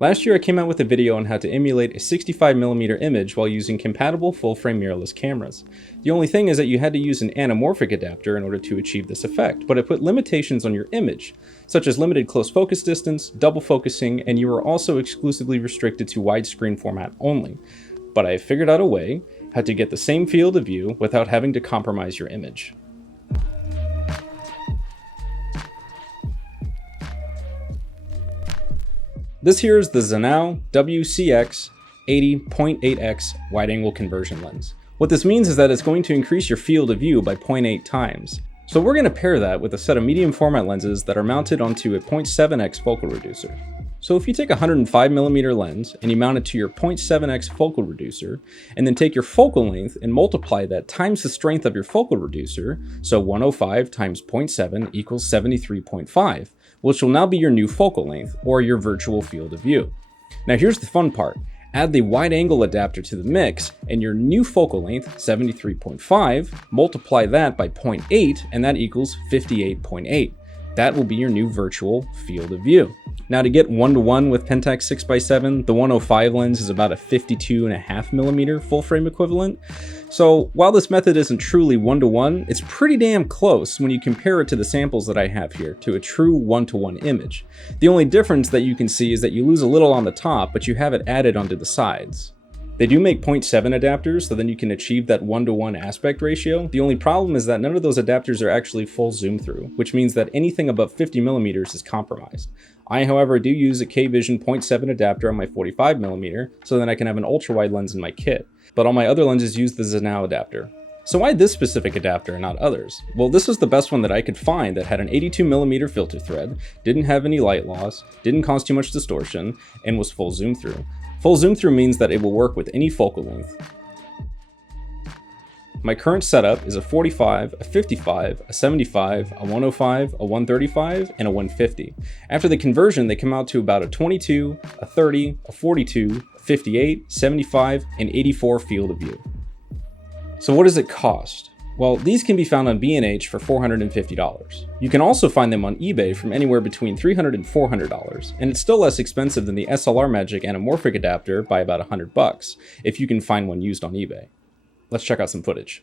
Last year I came out with a video on how to emulate a 65mm image while using compatible full-frame mirrorless cameras. The only thing is that you had to use an anamorphic adapter in order to achieve this effect, but it put limitations on your image, such as limited close focus distance, double focusing, and you were also exclusively restricted to widescreen format only. But I figured out a way how to get the same field of view without having to compromise your image. This here is the Zanao WCX 80.8x wide-angle conversion lens. What this means is that it's going to increase your field of view by 0.8 times. So we're going to pair that with a set of medium format lenses that are mounted onto a 0.7x focal reducer. So if you take a 105mm lens and you mount it to your 0.7x focal reducer, and then take your focal length and multiply that times the strength of your focal reducer, so 105 times 0.7 equals 73.5, which will now be your new focal length, or your virtual field of view. Now here's the fun part. Add the wide-angle adapter to the mix, and your new focal length, 73.5, multiply that by 0.8, and that equals 58.8. That will be your new virtual field of view. Now to get 1-to-1 with Pentax 6x7, the 105 lens is about a 52.5mm full frame equivalent. So while this method isn't truly 1-to-1, it's pretty damn close when you compare it to the samples that I have here to a true 1-to-1 image. The only difference that you can see is that you lose a little on the top, but you have it added onto the sides. They do make 0.7 adapters, so then you can achieve that 1-to-1 aspect ratio. The only problem is that none of those adapters are actually full zoom through, which means that anything above 50mm is compromised. I, however, do use a K-Vision 0.7 adapter on my 45mm, so then I can have an ultra-wide lens in my kit. But all my other lenses use the Zanao adapter. So why this specific adapter and not others? Well, this was the best one that I could find that had an 82mm filter thread, didn't have any light loss, didn't cause too much distortion, and was full zoom through. Full zoom through means that it will work with any focal length. My current setup is a 45, a 55, a 75, a 105, a 135, and a 150. After the conversion, they come out to about a 22, a 30, a 42, a 58, 75, and 84 field of view. So what does it cost? Well, these can be found on B&H for $450. You can also find them on eBay from anywhere between $300 and $400, and it's still less expensive than the SLR Magic anamorphic adapter by about $100 if you can find one used on eBay. Let's check out some footage.